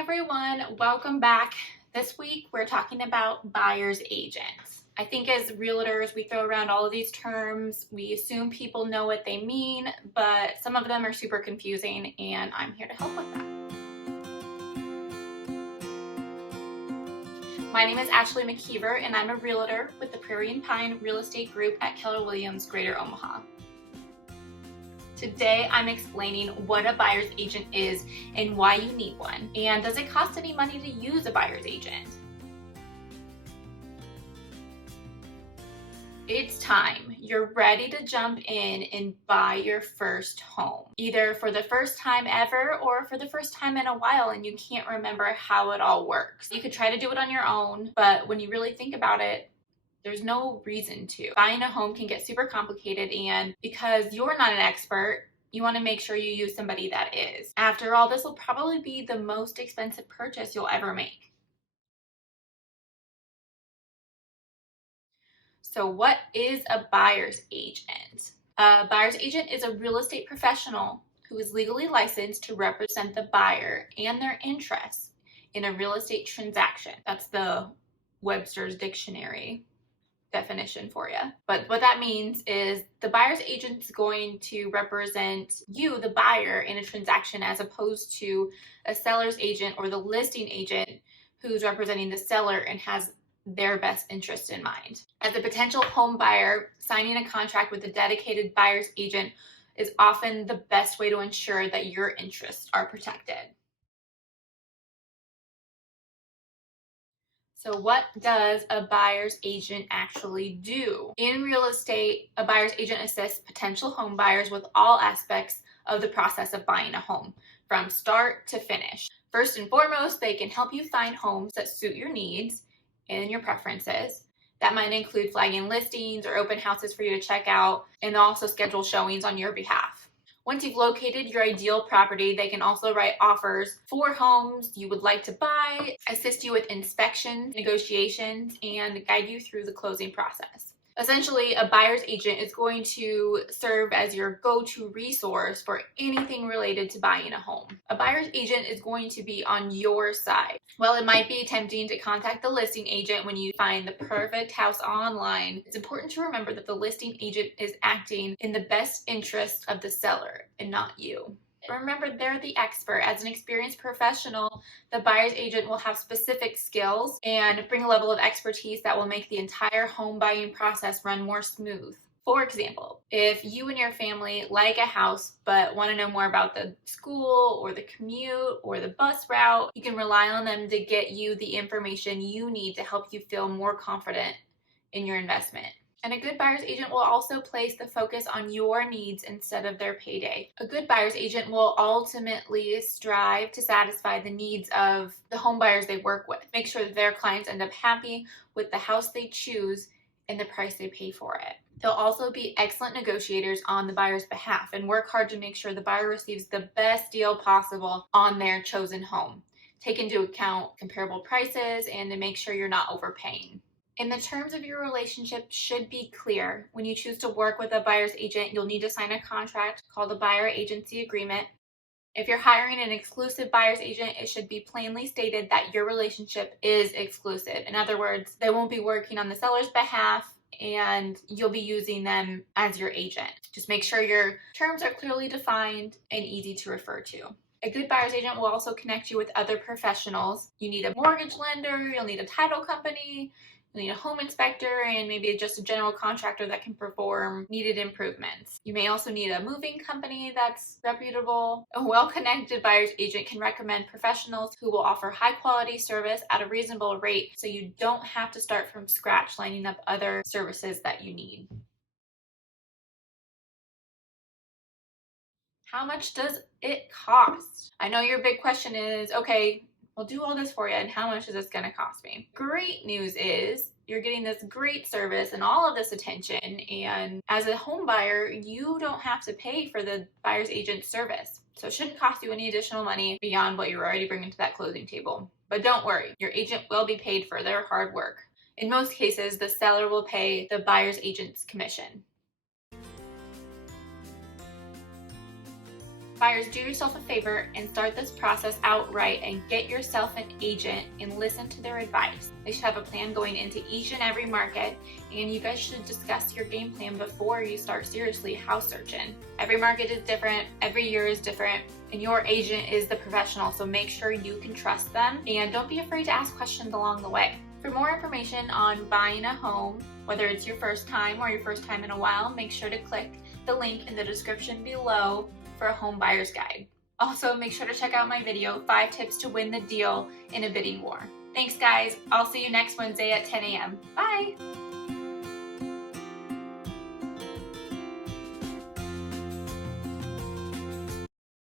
everyone, welcome back. This week we're talking about buyer's agents. I think as realtors we throw around all of these terms, we assume people know what they mean, but some of them are super confusing and I'm here to help with that. My name is Ashley McKeever and I'm a realtor with the Prairie and Pine Real Estate Group at Keller Williams Greater Omaha. Today I'm explaining what a buyer's agent is and why you need one, and does it cost any money to use a buyer's agent? It's time. You're ready to jump in and buy your first home, either for the first time ever or for the first time in a while and you can't remember how it all works. You could try to do it on your own, but when you really think about it, there's no reason to. Buying a home can get super complicated, and because you're not an expert, you want to make sure you use somebody that is. After all, this will probably be the most expensive purchase you'll ever make. So what is a buyer's agent? A buyer's agent is a real estate professional who is legally licensed to represent the buyer and their interests in a real estate transaction. That's the Webster's Dictionary definition for you. But what that means is the buyer's agent is going to represent you, the buyer, in a transaction as opposed to a seller's agent or the listing agent who's representing the seller and has their best interest in mind. As a potential home buyer, signing a contract with a dedicated buyer's agent is often the best way to ensure that your interests are protected. So what does a buyer's agent actually do? In real estate, a buyer's agent assists potential home buyers with all aspects of the process of buying a home, from start to finish. First and foremost, they can help you find homes that suit your needs and your preferences. That might include flagging listings or open houses for you to check out, and also schedule showings on your behalf. Once you've located your ideal property, they can also write offers for homes you would like to buy, assist you with inspections, negotiations, and guide you through the closing process. Essentially, a buyer's agent is going to serve as your go-to resource for anything related to buying a home. A buyer's agent is going to be on your side. While it might be tempting to contact the listing agent when you find the perfect house online, it's important to remember that the listing agent is acting in the best interest of the seller and not you. Remember, they're the expert. As an experienced professional, the buyer's agent will have specific skills and bring a level of expertise that will make the entire home buying process run more smooth. For example, if you and your family like a house but want to know more about the school or the commute or the bus route, you can rely on them to get you the information you need to help you feel more confident in your investment. And a good buyer's agent will also place the focus on your needs instead of their payday. A good buyer's agent will ultimately strive to satisfy the needs of the home buyers they work with. Make sure that their clients end up happy with the house they choose and the price they pay for it. They'll also be excellent negotiators on the buyer's behalf and work hard to make sure the buyer receives the best deal possible on their chosen home. Take into account comparable prices and to make sure you're not overpaying. And the terms of your relationship should be clear. When you choose to work with a buyer's agent, you'll need to sign a contract called a buyer agency agreement. If you're hiring an exclusive buyer's agent, it should be plainly stated that your relationship is exclusive. In other words, they won't be working on the seller's behalf and you'll be using them as your agent. Just make sure your terms are clearly defined and easy to refer to. A good buyer's agent will also connect you with other professionals. You need a mortgage lender, you'll need a title company, you need a home inspector, and maybe just a general contractor that can perform needed improvements. You may also need a moving company that's reputable. A well-connected buyer's agent can recommend professionals who will offer high-quality service at a reasonable rate, so you don't have to start from scratch lining up other services that you need. How much does it cost? I know your big question is, okay, we'll do all this for you, and how much is this going to cost me? Great news is you're getting this great service and all of this attention, and as a home buyer, you don't have to pay for the buyer's agent service. So it shouldn't cost you any additional money beyond what you're already bringing to that closing table. But don't worry, your agent will be paid for their hard work. In most cases, the seller will pay the buyer's agent's commission. Buyers, do yourself a favor and start this process outright and get yourself an agent and listen to their advice. They should have a plan going into each and every market, and you guys should discuss your game plan before you start seriously house searching. Every market is different, every year is different, and your agent is the professional, so make sure you can trust them and don't be afraid to ask questions along the way. For more information on buying a home, whether it's your first time or your first time in a while, make sure to click the link in the description below for a home buyer's guide. Also, make sure to check out my video, 5 tips to win the deal in a bidding war. Thanks guys, I'll see you next Wednesday at 10 a.m. Bye!